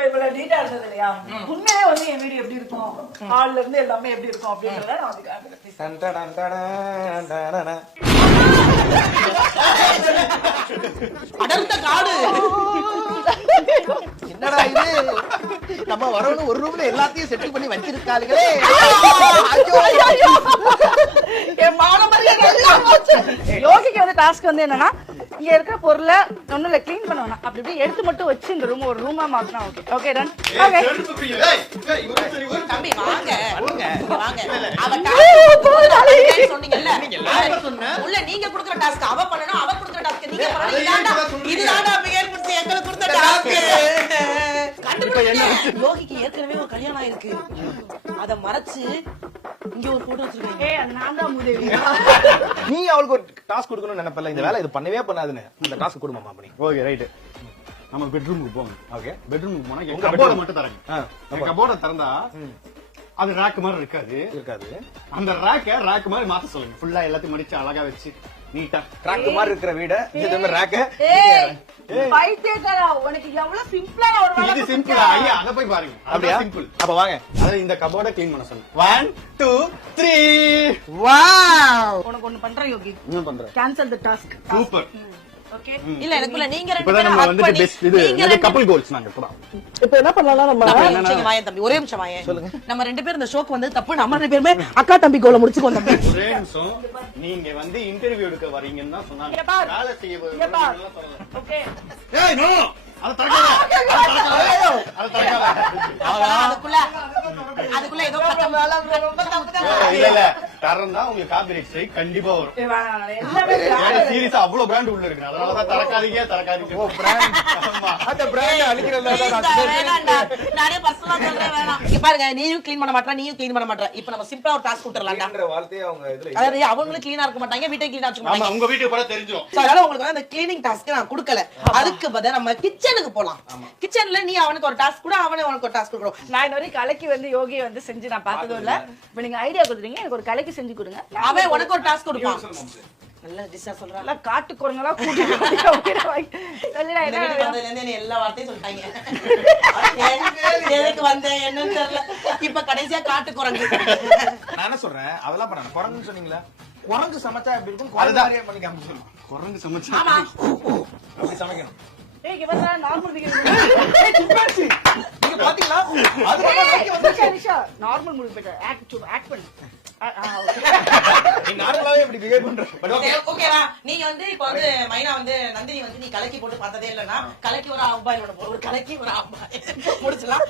இப்ப இவ்வளவு நீட்டா இருந்தது இல்லையா, உண்மையே வந்து என் வீடு எப்படி இருக்கும், ஹால்ல இருந்து எல்லாமே எப்படி இருக்கும் அப்படிங்கறத நான் வந்து காமிக்கிறேன். அடர்ந்த காடு. என்னடா இது, நம்ம வரவனு ஒரு ரூம்ல எல்லாத்தையும் செட்டில் பண்ணி வச்சிருக்காளுங்களே. யோகிக்கு வந்து டாஸ்க் வந்து என்னன்னா, இங்க இருக்கிற பொருளை ஒண்ணும் இல்ல கிளீன் பண்ண வேணாம், அப்படி இப்படி எடுத்து மட்டும் வச்சு இந்த ரூம் ஒரு ரூமா மாத்தினா ஓகே. Okay done. ஓகே தம்பி வாங்க வாங்க. அவ டாஸ்க் சொன்னீங்கல்ல, உள்ள நீங்க குடுக்குற டாஸ்க் அவ பண்ணனும், அவ குடுக்குற டாஸ்க் நீங்க பண்ணணும். இதுதான்டா பேர் பிடிச்சி எங்களுக்கு கொடுத்த டாஸ்க். யோகிக்கு ஏற்கனவே ஒரு கல்யாணம் ஆயிருக்கு, அத மறைச்சு இங்க ஒரு போட்டோ வச்சிருக்கீங்க. நான் தான் முதவி. நீ அவளுக்கு ஒரு டாஸ்க் கொடுக்கணும்னு நினைப்பல, இந்த வேலை இது பண்ணவே பண்ணாதுன்னு இந்த டாஸ்க் கொடுமாமா பண்ணி. Okay right. நம்ம பெட்ரூமுக்கு போங்க. ஓகே பெட்ரூமுக்கு போனா எங்க கபோர்ட மட்டும் தரங்க. கபோர்ட திறந்தா அது ரேக் மாதிரி இருக்காது. அந்த ரேக் மாதிரி மாத்த சொல்லுங்க. ஃபுல்லா எல்லாத்தையும் மடிச்சு அழகா வச்சு நீட்டா ரேக் மாதிரி இருக்கிற வீட இந்த மாதிரி ரேக். பைத்தியக்காரா, உனக்கு எவ்வளவு சிம்பிளா ஒரு வேலை. இது சிம்பிளா ஐயா, அத போய் பாருங்க. அப்படியே சிம்பிள். அப்ப வாங்க. அத இந்த கபோர்ட க்ளீன் பண்ண சொல்லுங்க. 1 2 3. வாவ். உனக்கு ஒண்ணு பண்றேன் யோகி. என்ன பண்ற? கேன்சல் தி டாஸ்க். சூப்பர். ஓகே இல்ல எனக்குள்ள நீங்க ரெண்டு இப்பதான் பேரும் நம்ம ஹக் வந்து பண்ணி பெஸ்ட் இது கப்பல் கோல்ஸ் நாங்க இப்பதான். இப்போ என்ன பண்ணலாம் நம்ம? ஒரே நிமிஷம் வாயேன் தம்பி, ஒரே நிமிஷம் வாயேன். நம்ம ரெண்டு பேரும் இந்த ஷோக்கு வந்து தப்பு, நம்ம ரெண்டு பேருமே அக்கா தம்பி கோல முடிச்சுக்கோ தம்பி. ஒரே நிமிஷம். நீங்க வந்து இன்டர்வியூ எடுக்க வரீங்கன்னு தான் சொன்னாங்க. வேலை செய்ய வரீங்கன்னு ஓகே. ஏய் நோ, அத தரக்காத. அத தரக்காத. அதுக்குள்ள ஏதோ பக்கம் ரொம்ப தப்பு தான். இல்ல தரந்தா உங்களுக்கு காப்பிரைட் ஸ்ட்ரைக் கண்டிப்பா வரும். சீரியஸா அவ்வளவு பிராண்ட் உள்ள இருக்கு, அதனால தான் தரக்காதீங்க. ஓ பிராண்ட். ஆமா அந்த பிராண்ட் அழிக்கிறதுல வேணாம்டா, நானே பர்சனலா சொல்றேன் வேணாம். இங்க பாருங்க, நீயும் க்ளீன் பண்ண மாட்டற, நீயும் க்ளீன் பண்ண மாட்டற. இப்போ நம்ம சிம்பிளா ஒரு டாஸ்க் கொடுத்துறலாம்டா. வார்த்தையே அவங்க இதுல அதாவது அவங்களும் க்ளீனா இருக்க மாட்டாங்க, வீட்டை க்ளீனா வச்சுக்க மாட்டாங்க. ஆமா உங்க வீட்டுக்கு போற தெரிஞ்சிரும். சோ அதனால உங்களுக்கு வந்து அந்த க்ளீனிங் டாஸ்க் நான் கொடுக்கல. அதுக்கு பதிலா நம்ம கிச்சனுக்கு போலாம். கிச்சன்ல நீ அவனுக்கு ஒரு டாஸ்க் கொடு, அவனே உனக்கு ஒரு டாஸ்க் கொடுக்கணும். நான் இந்த வரைக்கும் கலக்கி வந்து யோகியை வந்து செஞ்சு நான் பார்த்ததும் இல்ல. இப்ப நீங்க ஐடியா கொடுத்துறீங்க, எனக்கு ஒரு கலக்கி செஞ்சு கொடுங்க. அவன் உனக்கு ஒரு டாஸ்க் கொடுப்பான். நல்ல டிஷ்ஷா சொல்றான். நல்லா காட்டு குரங்கெல்லாம் கூட்டிட்டு சொல்லிடா. இந்த வீட்டுக்கு வந்ததுல இருந்து என்ன எல்லா வார்த்தையும் சொல்லிட்டாங்க. எதுக்கு வந்தேன் என்னன்னு தெரியல. இப்ப கடைசியா காட்டு குரங்கு. நான் என்ன சொல்றேன், அதெல்லாம் பண்ணானே. குரங்கு சொன்னீங்களா, குரங்கு சமைச்சா எப்படி இருக்கும், குரங்கு பண்ணி காமிச்சு சொல்லுங்க. குரங்கு சமைச்சா ஆமா அப்படி சமைக்கணும். ஏய் இவன் தான் நார்மல் பிகேவ். நீங்க பாத்தீங்களா, அது நார்மல் மூவி பெட்டர். ஆக்ட் பண்ணு. நீ நார்மலாவே இப்படி பிஹேவ் பண்ற. பட் ஓகே ஓகேவா. நீங்க வந்து இப்ப வந்து மைனா வந்து நந்தினி வந்து நீ கலக்கி போட்டு பார்த்ததே இல்லன்னா கலக்கி ஒரு ஆஃப் பாயில் ஒரு கலக்கி ஒரு ஆஃப் பாயில் முடிச்சலாம்.